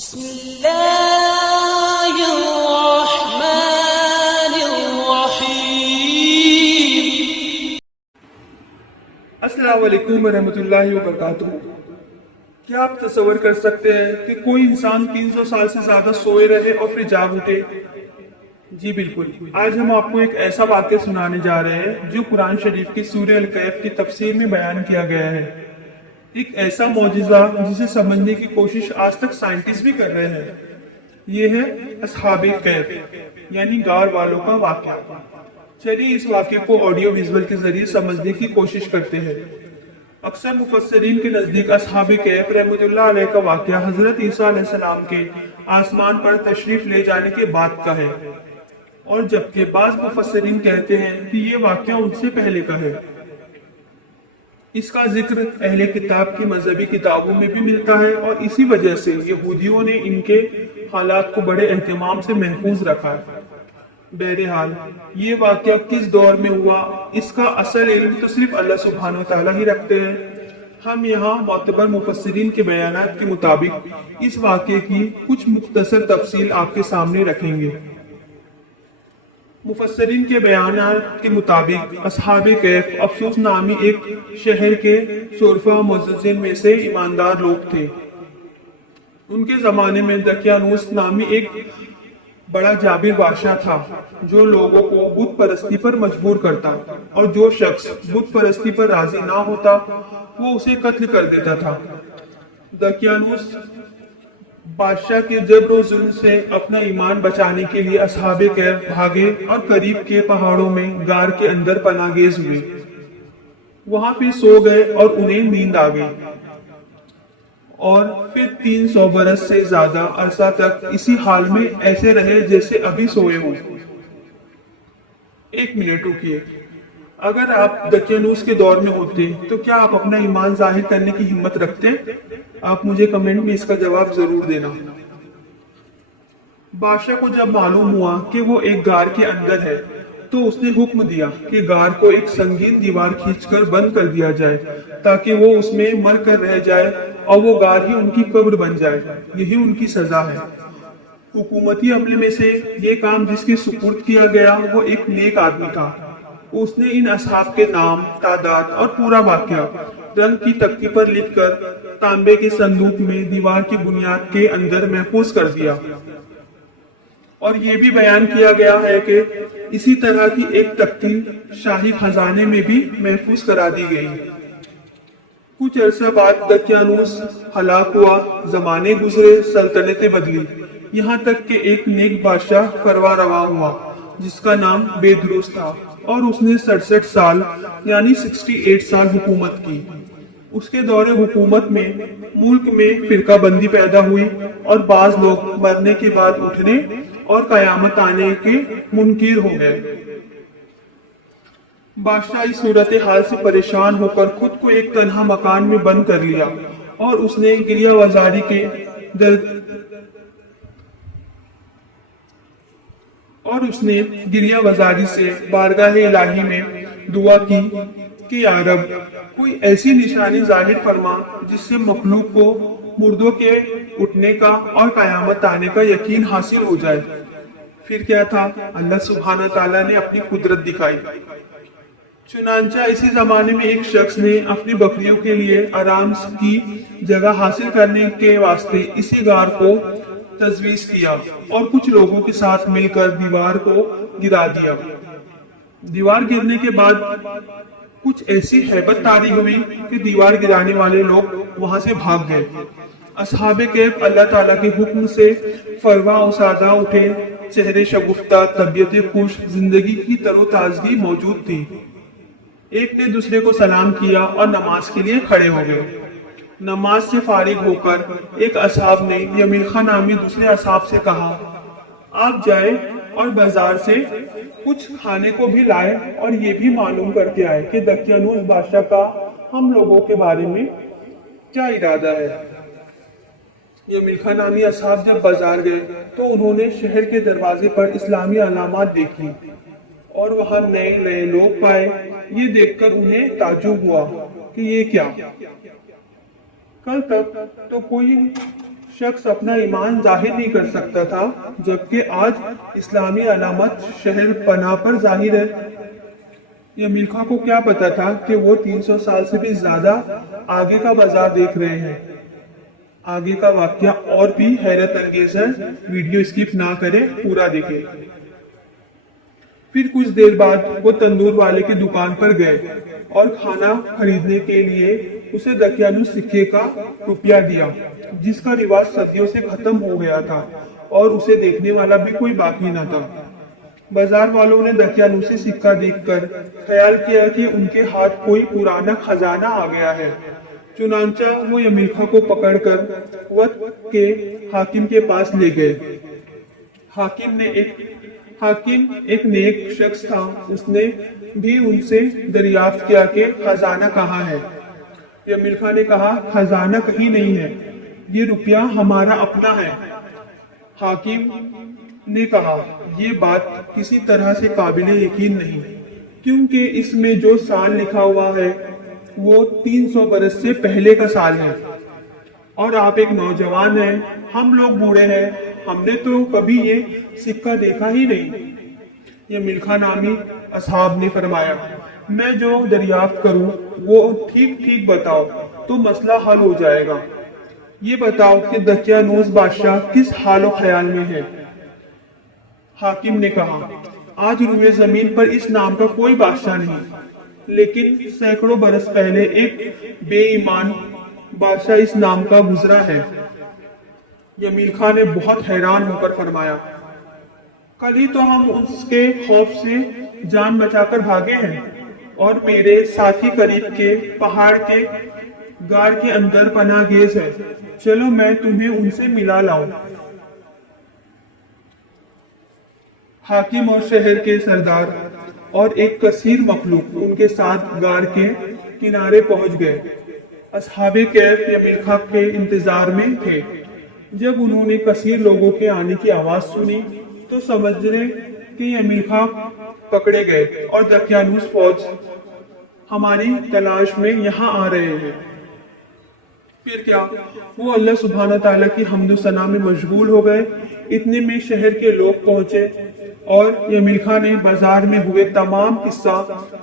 بسم اللہ الرحمن الرحیم۔ السلام علیکم ورحمۃ اللہ وبرکاتہ۔ کیا آپ تصور کر سکتے ہیں کہ کوئی انسان 300 سال سے زیادہ سوئے رہے اور پھر جاگ اٹھے؟ جی بالکل، آج ہم آپ کو ایک ایسا واقعہ سنانے جا رہے ہیں جو قرآن شریف کی سورہ الکہف کی تفسیر میں بیان کیا گیا ہے۔ ایک ایسا معجزہ جسے سمجھنے کی کوشش آج تک سائنٹسٹ بھی کر رہے ہیں۔ یہ ہے اصحاب کہف یعنی غار والوں کا واقعہ۔ چلیے اس واقعے کو آڈیو ویژول کے ذریعے سمجھنے کی کوشش کرتے ہیں۔ اکثر مفسرین کے نزدیک اصحاب کہف رحمۃ اللہ علیہ کا واقعہ حضرت عیسیٰ علیہ السلام کے آسمان پر تشریف لے جانے کے بعد کا ہے، اور جبکہ بعض مفسرین کہتے ہیں کہ یہ واقعہ ان سے پہلے کا ہے۔ اس کا ذکر اہل کتاب کی مذہبی کتابوں میں بھی ملتا ہے، اور اسی وجہ سے یہودیوں نے ان کے حالات کو بڑے اہتمام سے محفوظ رکھا ہے۔ بہرحال یہ واقعہ کس دور میں ہوا، اس کا اصل علم تو صرف اللہ سبحانہ و تعالیٰ ہی رکھتے ہیں۔ ہم یہاں معتبر مفسرین کے بیانات کے مطابق اس واقعے کی کچھ مختصر تفصیل آپ کے سامنے رکھیں گے۔ مفسرین کے بیانات کے مطابق اصحاب کہف افسوس نامی ایک شہر کے شرفا معززین میں سے ایماندار لوگ تھے۔ ان کے زمانے میں دقیانوس نامی ایک بڑا جابر بادشاہ تھا جو لوگوں کو بت پرستی پر مجبور کرتا، اور جو شخص بت پرستی پر راضی نہ ہوتا وہ اسے قتل کر دیتا تھا۔ دقیانوس بادشاہ کے جبر و ظلم سے اپنا ایمان بچانے کے لیے اصحاب کہف بھاگے اور قریب کے پہاڑوں میں غار کے اندر پناہ گیز ہوئے۔ وہاں پھر سو گئے اور انہیں نیند آ گئی، اور پھر 300 برس سے زیادہ عرصہ تک اسی حال میں ایسے رہے جیسے ابھی سوئے ہوں۔ ایک منٹ رکیے، اگر آپ دقیانوس کے دور میں ہوتے تو کیا آپ اپنا ایمان ظاہر کرنے کی ہمت رکھتے؟ آپ مجھے کمنٹ میں اس کا جواب ضرور دینا۔ بادشاہ کو جب معلوم ہوا کہ وہ ایک غار کے اندر ہے تو اس نے حکم دیا کہ غار کو ایک سنگین دیوار کھینچ کر بند کر دیا جائے تاکہ وہ اس میں مر کر رہ جائے اور وہ غار ہی ان کی قبر بن جائے۔ یہی ان کی سزا ہے۔ حکومتی عملے میں سے یہ کام جس کے سپرد کیا گیا وہ ایک نیک آدمی تھا۔ اس نے ان اصحاب کے نام، تعداد اور پورا واقعہ رنگ کی تختی پر لکھ کر تانبے کے صندوق میں دیوار کی بنیاد کے اندر محفوظ کر دیا، اور یہ بھی بیان کیا گیا ہے کہ اسی طرح کی ایک تختی شاہی خزانے میں بھی محفوظ کرا دی گئی۔ کچھ عرصہ بعد دقیانوس ہلاک ہوا، زمانے گزرے، سلطنتیں بدلی، یہاں تک کہ ایک نیک بادشاہ فروا روا ہوا جس کا نام بیدروس تھا، اور اس نے 67 سال یعنی 68 سال حکومت کی۔ اس کے دور حکومت میں ملک میں فرقہ بندی پیدا ہوئی، اور بعض لوگ مرنے کے بعد اٹھنے اور قیامت آنے کے منکر ہو گئے۔ بادشاہ اس صورتحال سے پریشان ہو کر خود کو ایک تنہا مکان میں بند کر لیا، اور اس نے گریہ وزاری سے بارگاہ الہی میں دعا کی کہ یا رب کوئی ایسی نشانی ظاہر فرما جس سے مخلوق کو مردوں کے اٹھنے کا اور قیامت آنے کا یقین حاصل ہو جائے۔ پھر کیا تھا، اللہ سبحانہ تعالیٰ نے اپنی قدرت دکھائی۔ چنانچہ اسی زمانے میں ایک شخص نے اپنی بکریوں کے لیے آرام کی جگہ حاصل کرنے کے واسطے اسی غار کو تجویز کیا، اور کچھ لوگوں کے ساتھ مل کر دیوار کو گرا دیا۔ دیوار گرنے کے بعد کچھ ایسی ہیبت طاری ہوئی کہ دیوار گرانے والے لوگ وہاں سے بھاگ گئے۔ اصحاب کہف اللہ تعالیٰ کے حکم سے فروا و سادہ اٹھے، چہرے شگفتہ، طبیعت خوش، زندگی کی تر و تازگی موجود تھی۔ ایک نے دوسرے کو سلام کیا اور نماز کے لیے کھڑے ہو گئے۔ نماز سے فارغ ہو کر ایک اصحاب نے یمیلخا نامی دوسرے اصحاب سے کہا، آپ جائیں اور بازار سے کچھ کھانے کو بھی لائے اور یہ بھی معلوم کر کے آئے کہ دقیانوس بادشاہ کا ہم لوگوں کے بارے میں کیا ارادہ ہے۔ یمیلخا نامی اصحاب جب بازار گئے تو انہوں نے شہر کے دروازے پر اسلامی علامات دیکھی، اور وہاں نئے نئے لوگ پائے۔ یہ دیکھ کر انہیں تعجب ہوا کہ یہ کیا، کل تک تو کوئی شخص اپنا ایمان ظاہر نہیں کر سکتا تھا، جبکہ آج اسلامی علامت شہر پناہ پر ظاہر ہے۔ یمین خان کو کیا پتا تھا کہ وہ 300 سال سے بھی زیادہ آگے کا بازار دیکھ رہے ہیں۔ آگے کا واقعہ اور بھی حیرت انگیز ہے، ویڈیو اسکپ نہ کریں، پورا دیکھیں۔ پھر کچھ دیر بعد وہ تندور والے کی دکان پر گئے اور کھانا خریدنے کے لیے اسے دکیانوس سکے کا روپیہ دیا، جس کا رواج صدیوں سے ختم ہو گیا تھا اور اسے دیکھنے والا بھی کوئی باقی نہ تھا۔ بازار والوں نے دکیانوسی سکہ دیکھ کر خیال کیا کہ ان کے ہاتھ کوئی پرانا خزانہ آ گیا ہے۔ چنانچہ وہ یمین خان کو پکڑ کر وقت کے حاکم کے پاس لے گئے۔ حاکم ایک نیک شخص تھا، اس نے بھی ان سے دریافت کیا کہ خزانہ کہاں ہے۔ یمین خان نے کہا، خزانہ کہیں نہیں ہے، یہ روپیہ ہمارا اپنا ہے۔ حاکم نے کہا، یہ بات کسی طرح سے قابل یقین نہیں، کیونکہ اس میں جو سال لکھا ہوا ہے وہ 300 برس سے پہلے کا سال ہے، اور آپ ایک نوجوان ہیں، ہم لوگ بوڑھے ہیں، ہم نے تو کبھی یہ سکہ دیکھا ہی نہیں۔ یمین خان نامی اصحاب نے فرمایا، میں جو دریافت کروں وہ ٹھیک ٹھیک بتاؤ تو مسئلہ حل ہو جائے گا۔ یہ بتاؤ کہ دکیانوس بادشاہ کس حال و خیال میں ہے۔ حاکم نے کہا، آج روئے زمین پر اس نام کا کوئی بادشاہ نہیں، لیکن سینکڑوں برس پہلے ایک بے ایمان بادشاہ اس نام کا گزرا ہے۔ یمین خان نے بہت حیران ہو کر فرمایا، کل ہی تو ہم اس کے خوف سے جان بچا کر بھاگے ہیں، اور میرے ساتھی قریب کے پہاڑ کے غار کے اندر پناہ گیز ہے، چلو میں تمہیں ان سے ملا لاؤں۔ حاکم اور شہر کے سردار اور ایک کثیر مخلوق ان کے ساتھ غار کے کنارے پہنچ گئے۔ اصحاب کہف یمین خان کے انتظار میں تھے۔ جب انہوں نے کثیر لوگوں کے آنے کی آواز سنی تو سمجھ رہے کہ یمین خان پکڑے گئے اور دکیانوس فوج ہماری تلاش میں یہاں آ رہے ہیں۔ پھر کیا وہ اللہ سبحانہ تعالیٰ کی حمد و ثنا میں مشغول ہو گئے۔ اتنے میں شہر کے لوگ پہنچے اور یمین خان نے بازار میں ہوئے تمام قصہ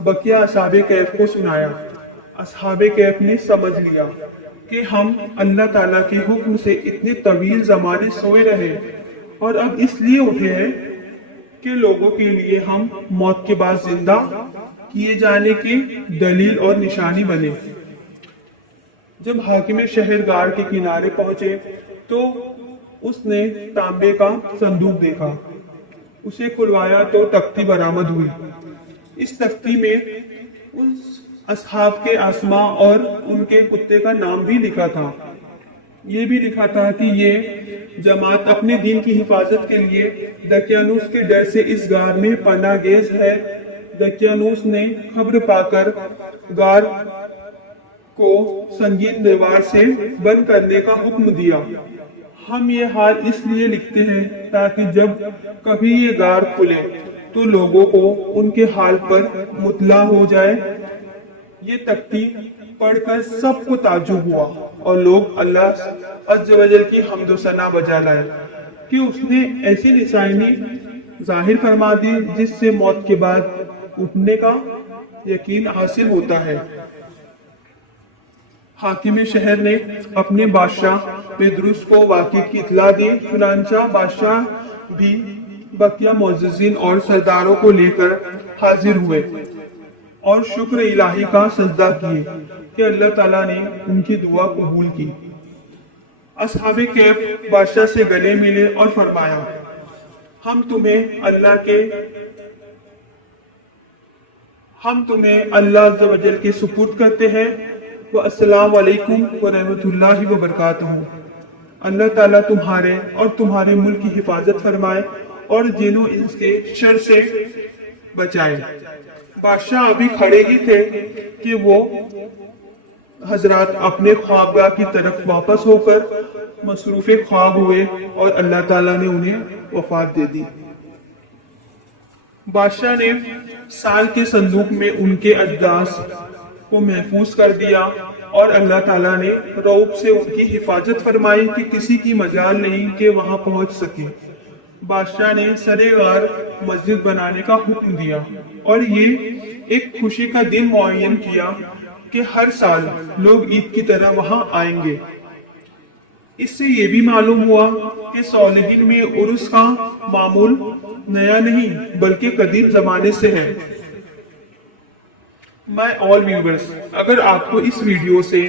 بقیہ اصحاب کہف کو سنایا۔ اصحاب کہف نے سمجھ لیا کہ ہم اللہ تعالیٰ کے حکم سے اتنے طویل زمانے سوئے رہے اور اب اس لیے اٹھے ہیں کہ لوگوں کے لیے ہم موت کے بعد زندہ کیے جانے کی دلیل اور نشانی بنے۔ جب حاکم شہر غار کے کنارے پہنچے تو اس نے تانبے کا صندوق دیکھا، اسے کھلوایا تو تختی برآمد ہوئی۔ اس تختی میں اس اصحاب کے اسماء اور ان کے کتے کا نام بھی لکھا تھا۔ یہ بھی لکھا تھا کہ یہ جماعت اپنے دین کی حفاظت کے لیے دکیانوس کے ڈر سے اس غار میں پناہ گیز ہے۔ دکیانوس نے خبر پا کر غار کو سنگین دیوار سے بند کرنے کا حکم دیا۔ ہم یہ حال اس لیے لکھتے ہیں تاکہ جب کبھی یہ غار کھلے تو لوگوں کو ان کے حال پر مطلع ہو جائے۔ یہ تختی پڑھ کر سب کو تعجب ہوا اور لوگ اللہ عز و جل کی حمد و ثنا بجا لائے کہ اس نے ایسی نشانی ظاہر فرما دی جس سے موت کے بعد اٹھنے کا یقین حاصل ہوتا ہے۔ حاکم شہر نے اپنے بادشاہ پیدروس کو واقعے کی اطلاع دی، چنانچہ بادشاہ بھی بقیہ معززین اور سرداروں کو لے کر حاضر ہوئے اور شکر الہی کا سجدہ کیے کہ اللہ تعالیٰ نے ان کی دعا قبول کی۔ اصحاب کہف بادشاہ سے گلے ملے اور فرمایا، ہم تمہیں اللہ عز و جل کے سپرد کرتے ہیں۔ السلام علیکم ورحمۃ اللہ وبرکاتہ۔ اللہ تعالیٰ تمہارے اور تمہارے ملک کی حفاظت فرمائے اور جنوں اس کے شر سے بچائے۔ بادشاہ ابھی کھڑے ہی تھے کہ وہ حضرات اپنے خوابگاہ کی طرف واپس ہو کر مصروف خواب ہوئے اور اللہ تعالیٰ نے انہیں وفات دے دی۔ بادشاہ نے سال کے صندوق میں ان کے اجداث کو محفوظ کر دیا اور اللہ تعالیٰ نے رعب سے ان کی حفاظت فرمائی کہ کسی کی مجال نہیں کہ وہاں پہنچ سکے۔ بادشاہ نے سرے غار مسجد بنانے کا حکم دیا اور یہ ایک خوشی کا دن معین کیا کہ ہر سال لوگ عید کی طرح وہاں آئیں گے۔ اس سے یہ بھی معلوم ہوا کہ صالحین میں عرس کا معمول نیا نہیں بلکہ قدیم زمانے سے ہے۔ مائی آل ویورز، اگر آپ کو اس ویڈیو سے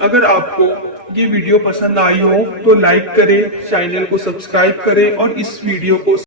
اگر آپ کو یہ ویڈیو پسند آئی ہو تو لائک کریں، چینل کو سبسکرائب کریں اور اس ویڈیو کو